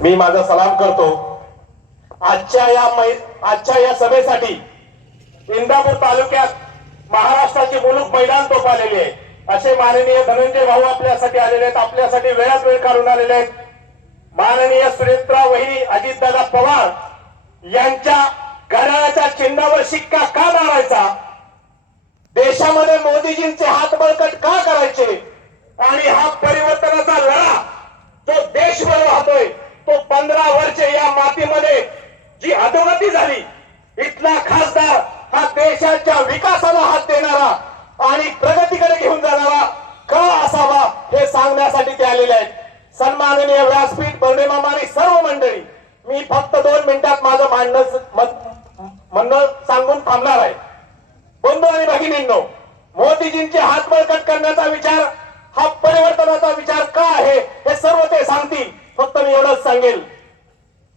मी माझा सलाम करतो. आजच्या या आजच्या या सभेसाठी इंदापूर तालुक्यात महाराष्ट्राची मुलूक मैदान तोफ आलेली आहे. असे माननीय धनंजय भाऊ आपल्यासाठी आलेले आहेत. आपल्यासाठी वेळात वेळ काढून आलेले आहेत. माननीय सुनेत्रा वही अजितदादा पवार यांच्या घड्याळाच्या चिन्हावर शिक्का का मारायचा? देशामध्ये मोदीजींचे हात बळकट का करायचे? आणि हा परिवार लढा जो देशभर वाहतोय तो पंधरा वर्षे जी अधोगती झाली इथला खासदार हा देशाच्या विकासाला हात देणारा आणि प्रगतीकडे घेऊन जाणारा का असावा हे सांगण्यासाठी ते आलेले आहेत. सन्माननीय व्यासपीठ बर्णेमामा आणि सर्व मंडळी मी फक्त दोन मिनिटात माझं मांडणं म्हणणं सांगून थांबणार आहे. बंधू आणि भगिनींनो मोदीजींचे हात बळकट करण्याचा विचार हा परिवर्तनाचा विचार का आहे हे सर्व ते सांगतील. फक्त मी एवढंच सांगेल.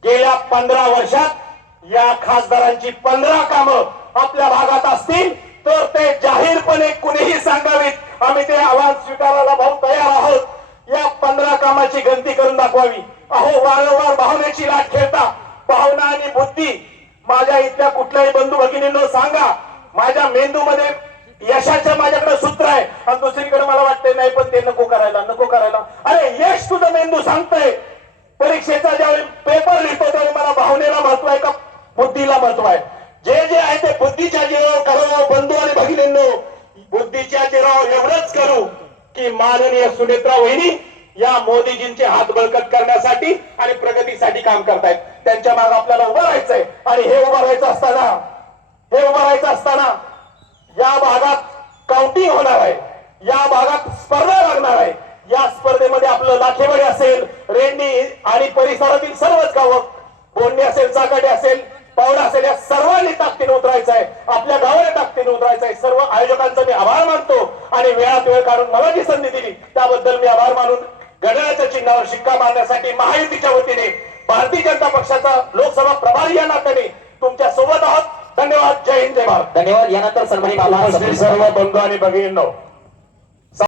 गेल्या पंधरा वर्षात या खासदारांची पंधरा कामं आपल्या भागात असतील तर ते जाहीरपणे कुणीही सांगावीत. आम्ही ते आव्हान स्वीकारायला भाऊ तयार आहोत. या पंधरा कामाची गंती करून दाखवावी. अहो वारंवार भावनेची लाट खेळता. भावना आणि बुद्धी माझ्या इथल्या कुठल्याही बंधू भगिनींनो सांगा. माझ्या मेंदूमध्ये यशाचं माझ्याकडे सूत्र आहे. आणि दुसरीकडे मला वाटतंय नाही पण ते नको करायला नको करायला. अरे यश तुझं मेंदू सांगतंय. परीक्षेचा ज्यावेळी पेपर लिहितो त्यावेळी मला भावनेला महत्त्व आहे का? बुद्धीला महत्त्व आहे. जे जे आहे ते बुद्धीच्या जीवावर करो बंधू आणि भगिनींनो. बुद्धीच्या जीवावर एवढंच करू की माननीय सुनेत्रा वहिनी या मोदीजींचे हात बळकट करण्यासाठी आणि प्रगतीसाठी काम करतायत. त्यांच्या मागे आपल्याला उभं राहायचंय. आणि हे उभं राहायचं असताना हे उभं राहायचं असताना या भागात काउंटिंग होणार आहे या भागात स्पर्धा लागणार आहे या स्पर्धेमध्ये आपलं लाखेवाडी असेल रेंडी आणि परिसरातील सर्वच गावं बोंडे असेल चाकाटे असेल पावडा असेल या सर्वांनी ताकदीने उतरायचं आहे. आपल्या गावाला ताकदीने उतरायचं आहे. सर्व आयोजकांचा मी आभार मानतो आणि वेळात वेळ काढून मला जी संधी दिली त्याबद्दल मी आभार मानून घड्याळाच्या चिन्हावर शिक्का मारण्यासाठी महायुतीच्या वतीने भारतीय जनता पक्षाचा लोकसभा प्रभारी या नात्याने तुमच्यासोबत आहोत. धन्यवाद. जय हिंद जय भारत. धन्यवाद. यानंतर बाबा सर्व बंधू आणि भगिनींनो.